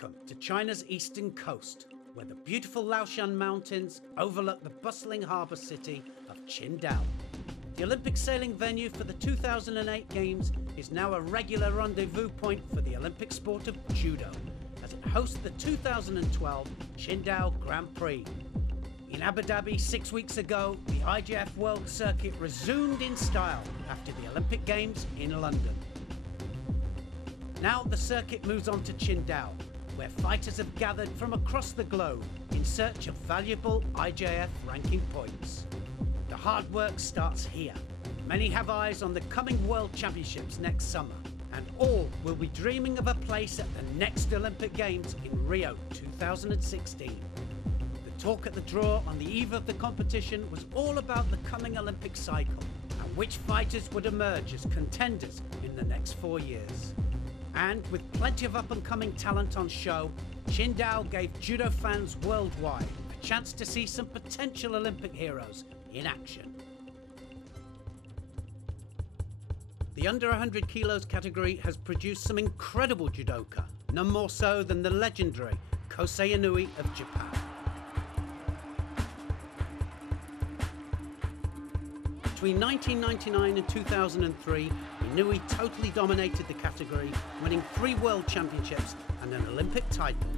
Welcome to China's eastern coast, where the beautiful Laoshan Mountains overlook the bustling harbour city of Qingdao. The Olympic sailing venue for the 2008 Games is now a regular rendezvous point for the Olympic sport of judo, as it hosts the 2012 Qingdao Grand Prix. In Abu Dhabi 6 weeks ago, the IJF World Circuit resumed in style after the Olympic Games in London. Now the circuit moves on to Qingdao, where fighters have gathered from across the globe in search of valuable IJF ranking points. The hard work starts here. Many have eyes on the coming World Championships next summer, and all will be dreaming of a place at the next Olympic Games in Rio 2016. The talk at the draw on the eve of the competition was all about the coming Olympic cycle and which fighters would emerge as contenders in the next 4 years. And with plenty of up-and-coming talent on show, Qingdao gave judo fans worldwide a chance to see some potential Olympic heroes in action. The under 100 kilos category has produced some incredible judoka, none more so than the legendary Kosei Inui of Japan. Between 1999 and 2003, Inui totally dominated the category, winning 3 World Championships and an Olympic title.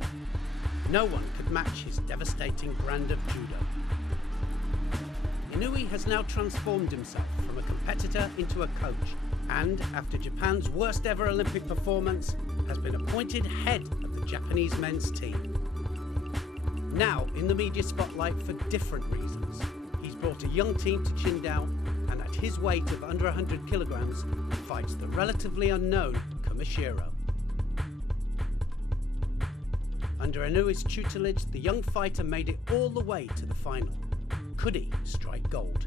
No one could match his devastating brand of judo. Inui has now transformed himself from a competitor into a coach, and after Japan's worst ever Olympic performance, has been appointed head of the Japanese men's team. Now in the media spotlight for different reasons, he's brought a young team to Qingdao, and at his weight of under 100 kilograms, fights the relatively unknown Kumashiro. Under Inui's tutelage, the young fighter made it all the way to the final. Could he strike gold?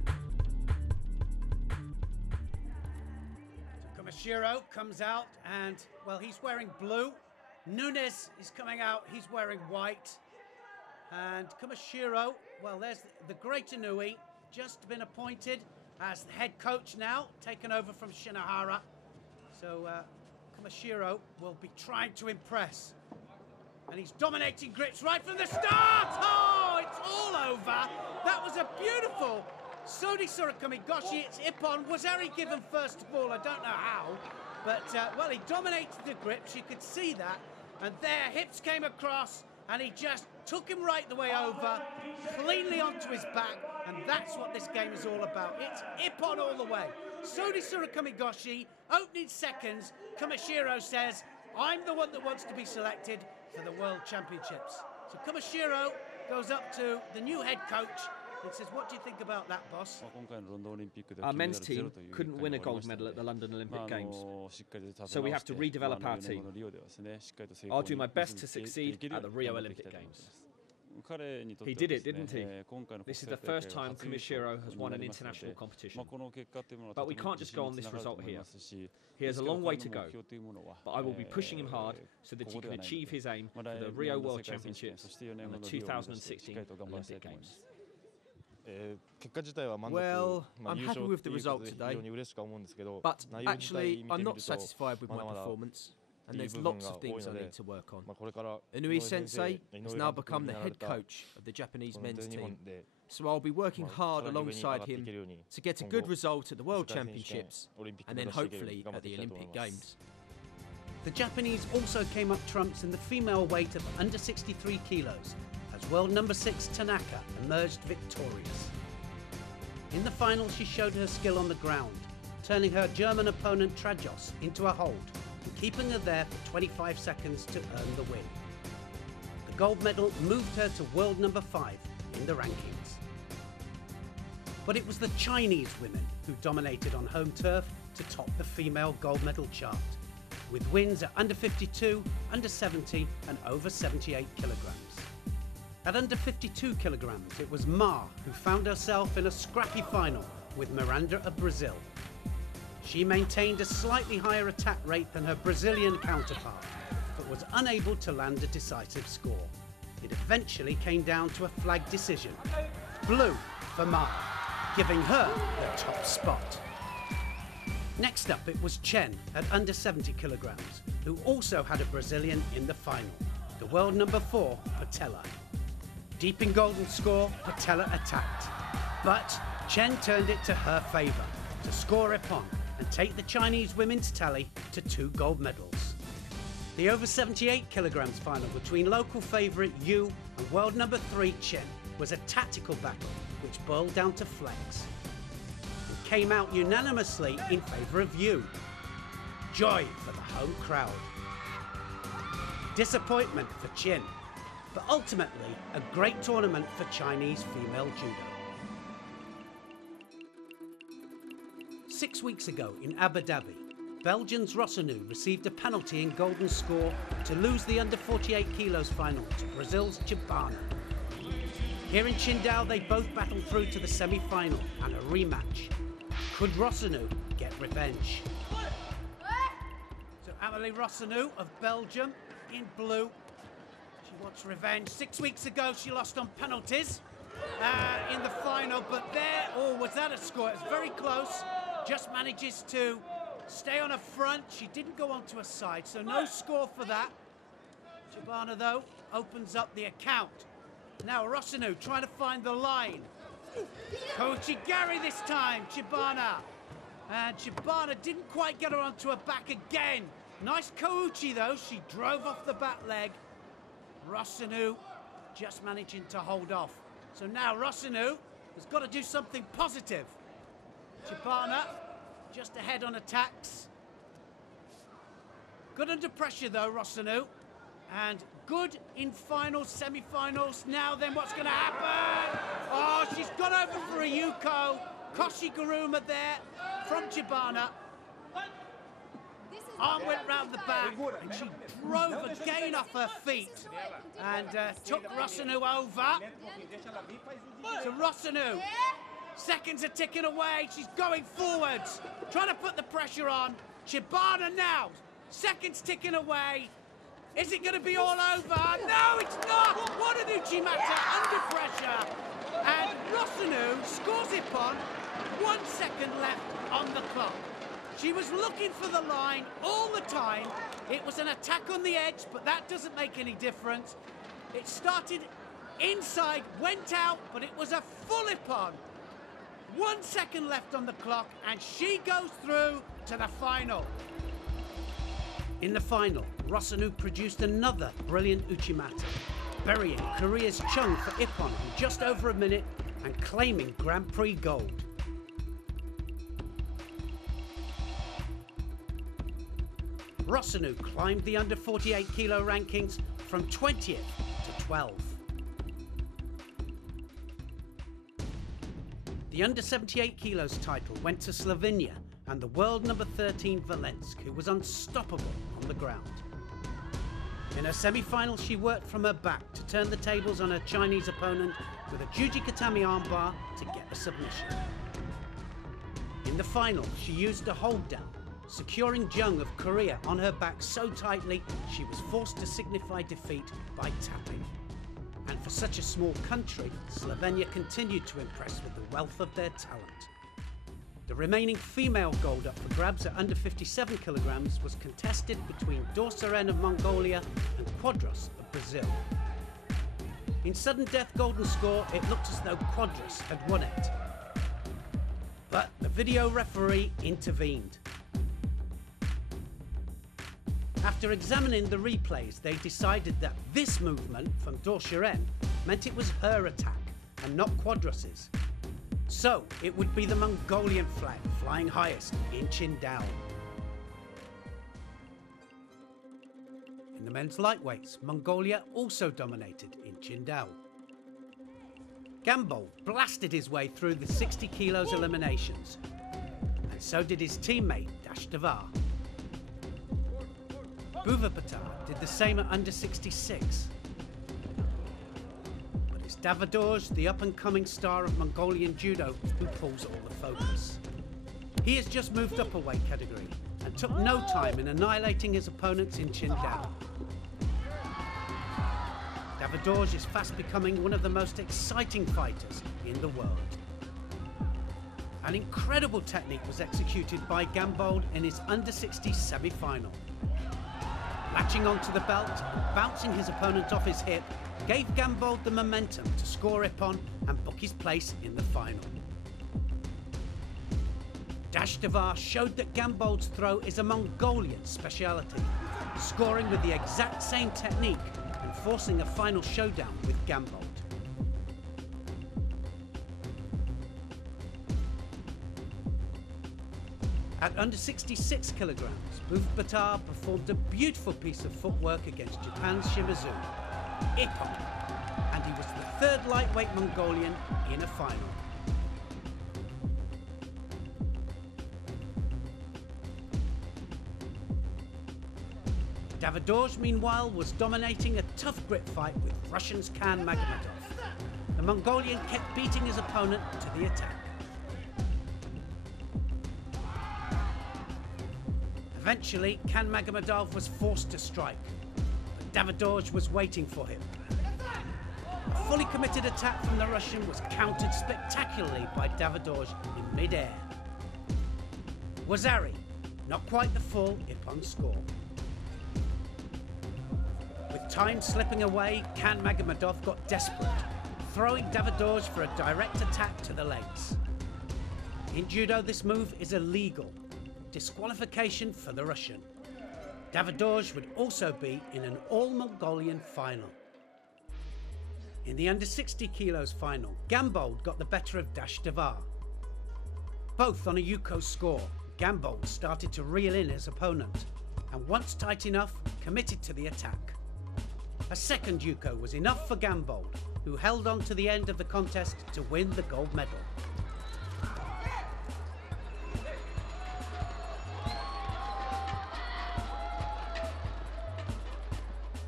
So Kumashiro comes out and, well, he's wearing blue. Nunes is coming out, he's wearing white. And Kumashiro, well, there's the great Inui, just been appointed as the head coach now, taken over from Shinohara. So Kumashiro will be trying to impress. And he's dominating grips right from the start! Oh, it's all over! That was a beautiful Sodi Surakamigoshi. It's Ippon. Was Eri given first of all? I don't know how. But, well, he dominated the grips. You could see that. And there, hips came across, and he just took him right the way over, cleanly onto his back, and that's what this game is all about. It's Ippon all the way. Sodi Surakamigoshi, opening seconds, Kumashiro says, I'm the one that wants to be selected for the World Championships. So Kumashiro goes up to the new head coach and says, what do you think about that, boss? Our men's team couldn't win a gold medal at the London Olympic Games, so we have to redevelop our team. I'll do my best to succeed at the Rio Olympic Games. He did it, didn't he? This is the first time Kumashiro has won an international competition. But we can't just go on this result here. He has a long way to go, but I will be pushing him hard so that he can achieve his aim for the Rio World Championships and the 2016 Olympic Games. Well, I'm happy with the result today, but actually I'm not satisfied with my performance, and there's lots of things I need to work on. Inui Sensei has now become the head coach of the Japanese men's team, so I'll be working hard alongside him to get a good result at the World Championships and then hopefully at the Olympic Games. The Japanese also came up trumps in the female weight of under 63 kilos, as world number 6 Tanaka emerged victorious. In the final, she showed her skill on the ground, turning her German opponent Trajos into a hold and keeping her there for 25 seconds to earn the win. The gold medal moved her to world number 5 in the rankings. But it was the Chinese women who dominated on home turf to top the female gold medal chart, with wins at under 52, under 70 and over 78 kilograms. At under 52 kilograms, it was Ma who found herself in a scrappy final with Miranda of Brazil. She maintained a slightly higher attack rate than her Brazilian counterpart, but was unable to land a decisive score. It eventually came down to a flag decision. Blue for Ma, giving her the top spot. Next up, it was Chen at under 70 kilograms, who also had a Brazilian in the final. the world number 4, Patella. Deep in golden score, Patella attacked. But Chen turned it to her favour to score Ippon and take the Chinese women's tally to 2 gold medals. The over 78 kilograms final between local favourite Yu and world number 3 Chen was a tactical battle which boiled down to flex. It came out unanimously in favour of Yu. Joy for the home crowd. Disappointment for Qin, but ultimately a great tournament for Chinese female judo. 6 weeks ago in Abu Dhabi, Belgians Rossanu received a penalty in golden score to lose the under 48 kilos final to Brazil's Chibana. Here in Qingdao, they both battled through to the semi-final and a rematch. Could Rossanu get revenge? So Amélie Rossanu of Belgium in blue. She wants revenge. 6 weeks ago, she lost on penalties in the final, but there, oh, was that a score? It's very close. Just manages to stay on her front. She didn't go onto her side, so no score for that. Chibana, though, opens up the account. Now Rossanu trying to find the line. Koichi Gary this time, Chibana. And Chibana didn't quite get her onto her back again. Nice Kouchi, though. She drove off the back leg. Rossanu just managing to hold off. So now Rossanu has got to do something positive. Chibana just ahead on attacks. Good under pressure, though, Rossanu. And good in finals, semi-finals. Now then, what's going to happen? Oh, she's gone over for a Yuko. Koshi Guruma there from Chibana. Arm went round the back, and she drove again off her feet and took Rossanu over. So Rossanu, seconds are ticking away. She's going forwards, trying to put the pressure on. Chibana now, seconds ticking away. Is it going to be all over? No, it's not! What an Uchimata under pressure. And Rossanu scores Ippon. 1 second left on the clock. She was looking for the line all the time. It was an attack on the edge, but that doesn't make any difference. It started inside, went out, but it was a full Ippon. 1 second left on the clock, and she goes through to the final. In the final, Rossanu produced another brilliant Uchimata, burying Korea's Chung for Ippon in just over a minute and claiming Grand Prix gold. Rossanu climbed the under 48 kilo rankings from 20th to 12th. The under 78 kilos title went to Slovenia and the world number 13 Valensk, who was unstoppable on the ground. In her semi-final, she worked from her back to turn the tables on her Chinese opponent with a Juji Katami armbar to get a submission. In the final, she used a hold down, securing Jung of Korea on her back so tightly she was forced to signify defeat by tapping. And for such a small country, Slovenia continued to impress with the wealth of their talent. The remaining female gold up for grabs at under 57 kilograms was contested between Dorsaeren of Mongolia and Quadros of Brazil. In sudden death golden score, it looked as though Quadros had won it. But the video referee intervened. After examining the replays, they decided that this movement from Dorsaeren meant it was her attack and not Quadros's. So it would be the Mongolian flag flying highest in Qingdao. In the men's lightweights, Mongolia also dominated in Qingdao. Gambold blasted his way through the 60 kilos eliminations, and so did his teammate Dashtavar. Buvapata did the same at under 66. But it's Davadorj, the up-and-coming star of Mongolian judo, who pulls all the focus. He has just moved up a weight category and took no time in annihilating his opponents in Qingdao. Davadorj is fast becoming one of the most exciting fighters in the world. An incredible technique was executed by Gambold in his under 60 semi-final. Latching onto the belt, bouncing his opponent off his hip, gave Gambold the momentum to score Ippon and book his place in the final. Dash Devar showed that Gambold's throw is a Mongolian speciality, scoring with the exact same technique and forcing a final showdown with Gambold. At under 66 kilograms, Bhuv performed a beautiful piece of footwork against Japan's Shimizu, Ippon, and he was the third lightweight Mongolian in a final. Davidorj, meanwhile, was dominating a tough grip fight with Russian's Khan Magomedov. The Mongolian kept beating his opponent to the attack. Eventually, Khan Magomedov was forced to strike, but Davidorj was waiting for him. A fully committed attack from the Russian was countered spectacularly by Davidorj in mid-air. Wazari, not quite the full Ippon score. With time slipping away, Khan Magomedov got desperate, throwing Davidorj for a direct attack to the legs. In judo, this move is illegal. Disqualification for the Russian. Davidorj would also be in an all-Mongolian final. In the under 60 kilos final, Gambold got the better of Dash Devar. Both on a Yuko score, Gambold started to reel in his opponent, and once tight enough, committed to the attack. A second Yuko was enough for Gambold, who held on to the end of the contest to win the gold medal.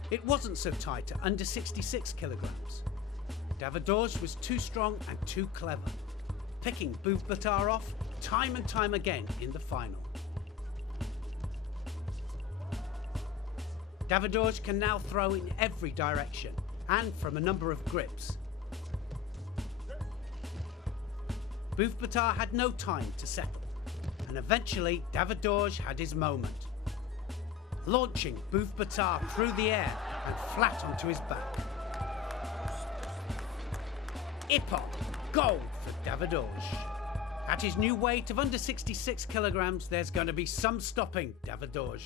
It wasn't so tight at under 66 kilograms. Davidorj was too strong and too clever, picking Bhuv off time and time again in the final. Davidorj can now throw in every direction and from a number of grips. Bhuv had no time to settle, and eventually Davidorj had his moment, launching Bhuv through the air and flat onto his back. Ippon, gold for Davidorj. At his new weight of under 66 kilograms, there's going to be some stopping Davidorj.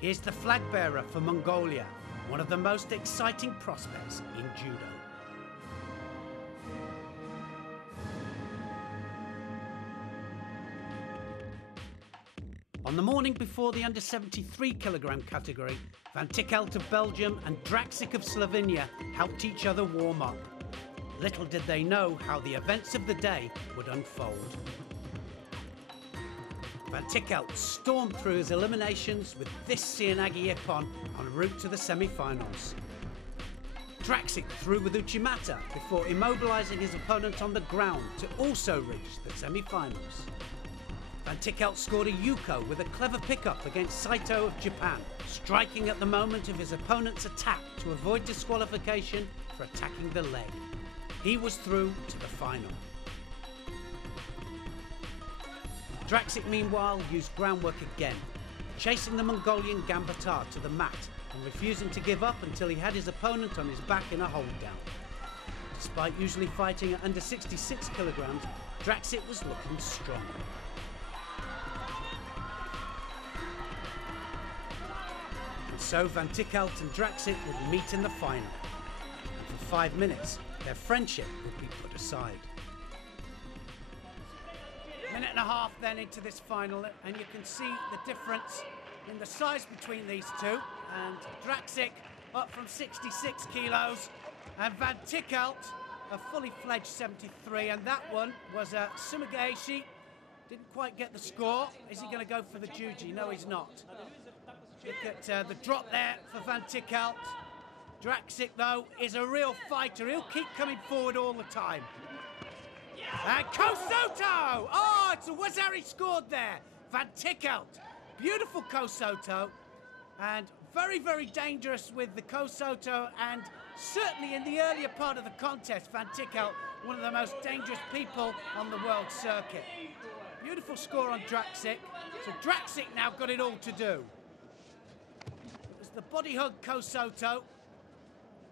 Here's the flag bearer for Mongolia, one of the most exciting prospects in judo. On the morning before the under 73 kilogram category, Van Tichelt of Belgium and Draksik of Slovenia helped each other warm up. Little did they know how the events of the day would unfold. Van Tichelt stormed through his eliminations with this Seoinage Ippon en route to the semi-finals. Draksik threw with Uchimata before immobilising his opponent on the ground to also reach the semi-finals. Van Tichelt scored a Yuko with a clever pickup against Saito of Japan, striking at the moment of his opponent's attack to avoid disqualification for attacking the leg. He was through to the final. Draksik, meanwhile, used groundwork again, chasing the Mongolian Gambatar to the mat and refusing to give up until he had his opponent on his back in a hold down. Despite usually fighting at under 66 kilograms, Draksik was looking strong. And so Van Tichelt and Draksik would meet in the final. And for 5 minutes, their friendship would be put aside. Minute and a half then into this final, and you can see the difference in the size between these two. And Draksik up from 66 kilos, and Van Tichelt a fully fledged 73, and that one was a Sumigaishi. Didn't quite get the score. Is he going to go for the Juji? No, he's not. Look at the drop there for Van Tichelt. Draksik, though, is a real fighter. He'll keep coming forward all the time. And Kosoto! Oh, it's a Wazari scored there. Van Tichelt. Beautiful Kosoto. And very, very dangerous with the Kosoto. And certainly in the earlier part of the contest, Van Tichelt, one of the most dangerous people on the world circuit. Beautiful score on Draksik. So Draksik now got it all to do. It was the body hug Kosoto.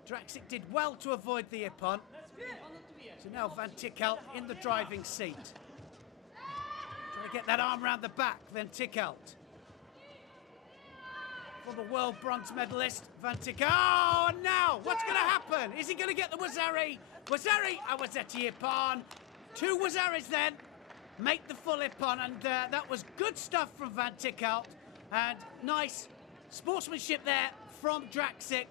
Draxic did well to avoid the ippon. So now Van Tickelt in the driving seat. Trying to get that arm round the back, Van Tickelt. Former world bronze medalist, Van Tickelt. Oh, and now, what's going to happen? Is he going to get the Wazari? Wazari, Awazeti ippon. 2 Wazaris then. Make the full ippon, and that was good stuff from Van Tickelt. And nice sportsmanship there from Draxic.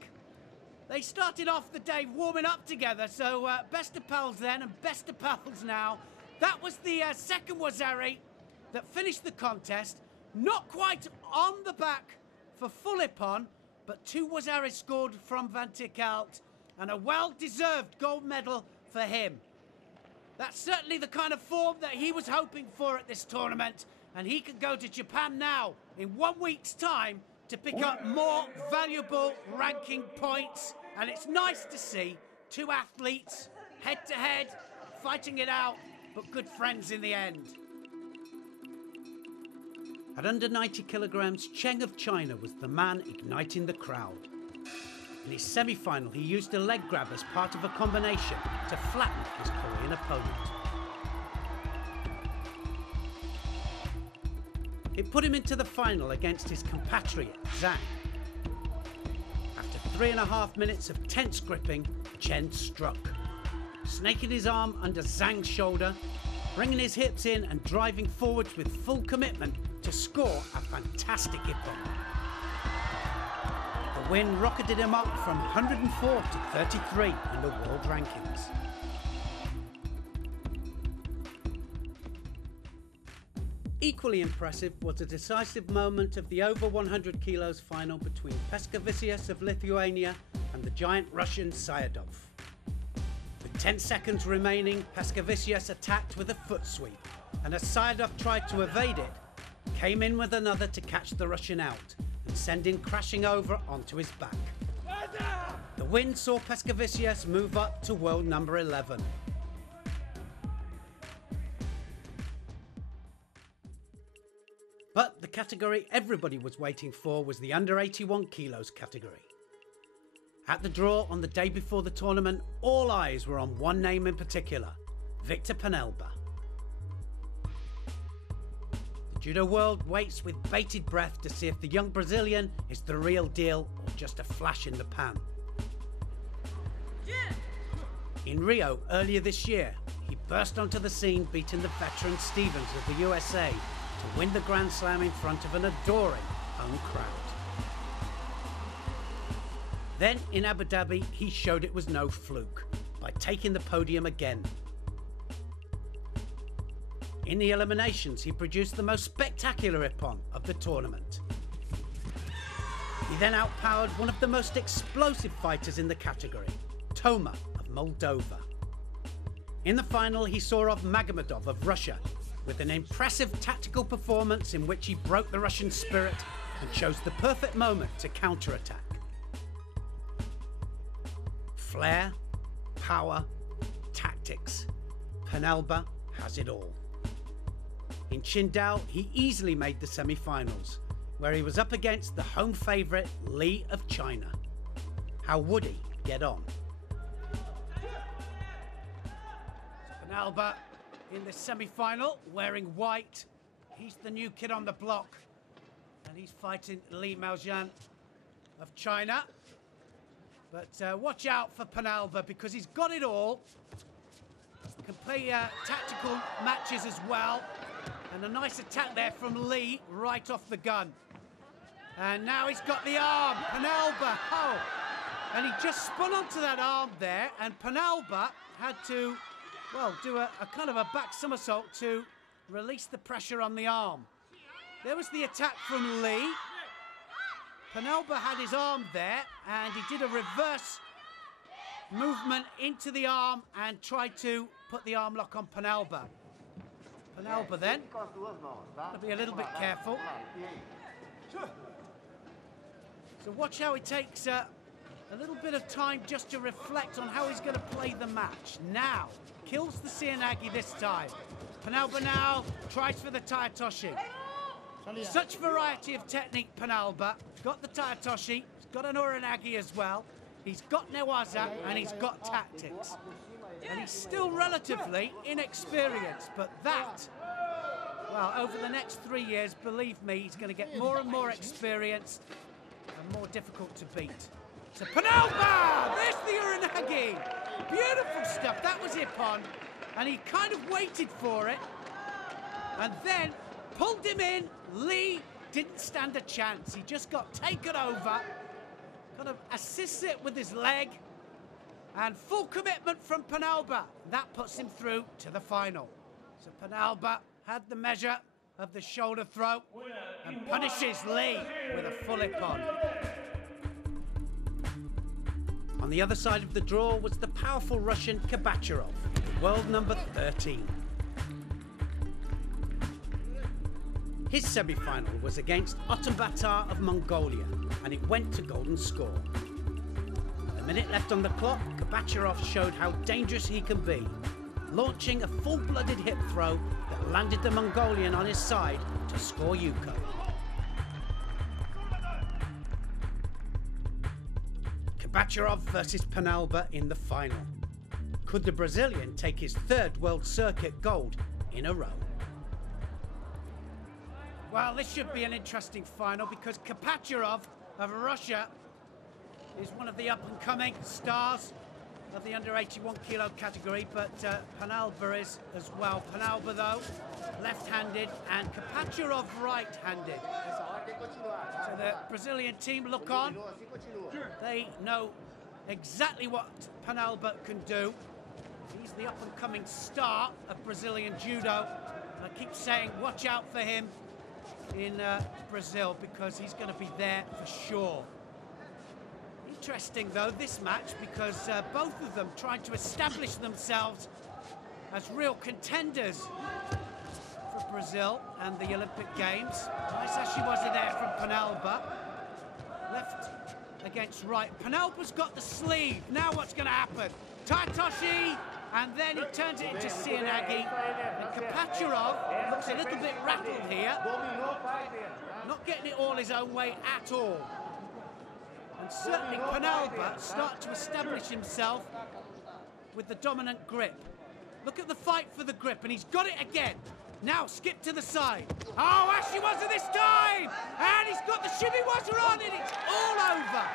They started off the day warming up together, so best of pals then and best of pals now. That was the second Wazari that finished the contest. Not quite on the back for full ippon, but 2 Wazaris scored from Van Tickelt, and a well-deserved gold medal for him. That's certainly the kind of form that he was hoping for at this tournament, and he can go to Japan now in 1 week's time to pick up more valuable ranking points. And it's nice to see 2 athletes head-to-head, fighting it out, but good friends in the end. At under 90 kilograms, Cheng of China was the man igniting the crowd. In his semi-final, he used a leg grab as part of a combination to flatten his Korean opponent. It put him into the final against his compatriot, Zhang. After 3.5 minutes of tense gripping, Chen struck, snaking his arm under Zhang's shoulder, bringing his hips in and driving forwards with full commitment to score a fantastic ippon. The win rocketed him up from 104 to 33 in the world rankings. Equally impressive was a decisive moment of the over 100 kilos final between Paskevicius of Lithuania and the giant Russian Sayadov. With 10 seconds remaining, Paskevicius attacked with a foot sweep, and as Sayadov tried to evade it, came in with another to catch the Russian out and send him crashing over onto his back. The win saw Paskevicius move up to world number 11. But the category everybody was waiting for was the under 81 kilos category. At the draw on the day before the tournament, all eyes were on one name in particular, Victor Penelba. The judo world waits with bated breath to see if the young Brazilian is the real deal or just a flash in the pan. In Rio earlier this year, he burst onto the scene beating the veteran Stevens of the USA to win the Grand Slam in front of an adoring home crowd. Then in Abu Dhabi, he showed it was no fluke by taking the podium again. In the eliminations, he produced the most spectacular ippon of the tournament. He then outpowered one of the most explosive fighters in the category, Toma of Moldova. In the final, he saw off Magomedov of Russia with an impressive tactical performance in which he broke the Russian spirit and chose the perfect moment to counterattack. Flair, power, tactics. Penelba has it all. In Qingdao, he easily made the semi-finals, where he was up against the home favourite Li of China. How would he get on? Penelba in the semi-final, wearing white. He's the new kid on the block, and he's fighting Li Maojian of China. But watch out for Penelba, because he's got it all. He can play tactical matches as well. And a nice attack there from Li, right off the gun. And now he's got the arm, Penelba. Oh, and he just spun onto that arm there, and Penelba had to, well, do a kind of a back somersault to release the pressure on the arm. There was the attack from Li. Penelba had his arm there, and he did a reverse movement into the arm and tried to put the arm lock on Penelba. Penelba then, got to be a little bit careful. So watch how he takes a little bit of time just to reflect on how he's going to play the match. Now, kills the Sianagi this time. Penelba now tries for the Taetoshi. Such variety of technique, Penelba. Got the Taetoshi, he's got an uranagi as well. He's got newaza and he's got tactics. And he's still relatively inexperienced, but that, well, over the next 3 years, believe me, he's going to get more and more experienced and more difficult to beat. To Penalba! There's the uranagi! Beautiful stuff, that was Ippon. And he kind of waited for it and then pulled him in. Lee didn't stand a chance. He just got taken over. Kind of assists it with his leg. And full commitment from Penalba. That puts him through to the final. So Penalba had the measure of the shoulder throw and punishes Lee with a full Ippon. On the other side of the draw was the powerful Russian Kabachirov, world number 13. His semi-final was against Otunbatar of Mongolia, and it went to golden score. A minute left on the clock, Kabachirov showed how dangerous he can be, launching a full-blooded hip throw that landed the Mongolian on his side to score Yuko. Kabachirov versus Penalba in the final. Could the Brazilian take his third World Circuit gold in a row? Well, this should be an interesting final because Kabachirov of Russia is one of the up-and-coming stars of the under 81 kilo category, but Penalba is as well. Penalba, though, left-handed and Kabachirov right-handed. So the Brazilian team look on. They know exactly what Penalba can do. He's the up-and-coming star of Brazilian judo. I keep saying, watch out for him in Brazil because he's going to be there for sure. Interesting, though, this match because both of them trying to establish themselves as real contenders for Brazil and the Olympic Games. Nice ashiwaza there from Penalba. Left against right. Penalba's got the sleeve. Now what's going to happen? Taitoshi, and then he turns it into Sianagi. And Kabachirov looks a little bit rattled here. Not getting it all his own way at all. And certainly Penalba starts to establish himself with the dominant grip. Look at the fight for the grip, and he's got it again. Now skip to the side. Oh, ashiwaza this time! And he's got the shibiwaza on it. It's all over.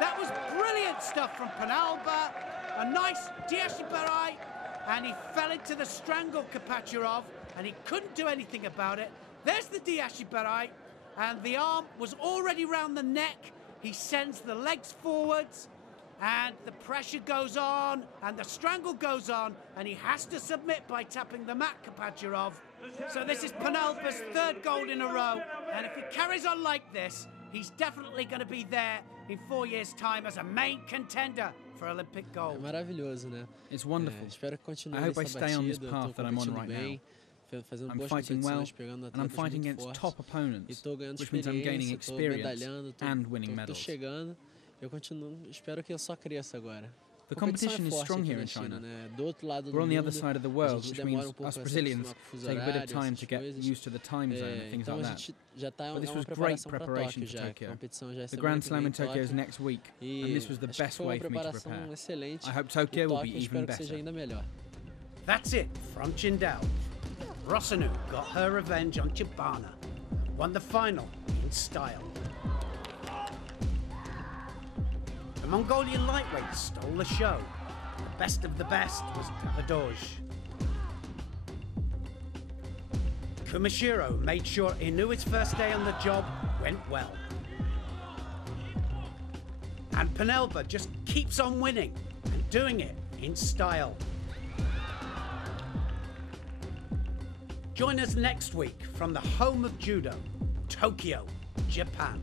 That was brilliant stuff from Penalba. A nice diashibarai, and he fell into the strangle Kabachirov, and he couldn't do anything about it. There's the diashibarai, and the arm was already round the neck. He sends the legs forwards, and the pressure goes on, and the strangle goes on, and he has to submit by tapping the mat, Kabachirov. So this is Penalba's third gold in a row, and if he carries on like this, he's definitely going to be there in 4 years' time as a main contender for Olympic gold. It's wonderful. I hope I stay on this path that I'm on right now. I'm fighting well, and I'm fighting against top opponents, which means I'm gaining experience and winning medals. The competition is strong here in China. We're on the other side of the world, which means us Brazilians take a bit of time to get used to the time zone and things like that. But this was great preparation for Tokyo. The Grand Slam in Tokyo is next week, and this was the best way for me to prepare. I hope Tokyo will be even better. That's it from Qingdao. Rosanu got her revenge on Chibana, won the final in style. The Mongolian lightweight stole the show. The best of the best was Davadoj. Kumashiro made sure Inui's first day on the job went well. And Penalba just keeps on winning and doing it in style. Join us next week from the home of judo, Tokyo, Japan.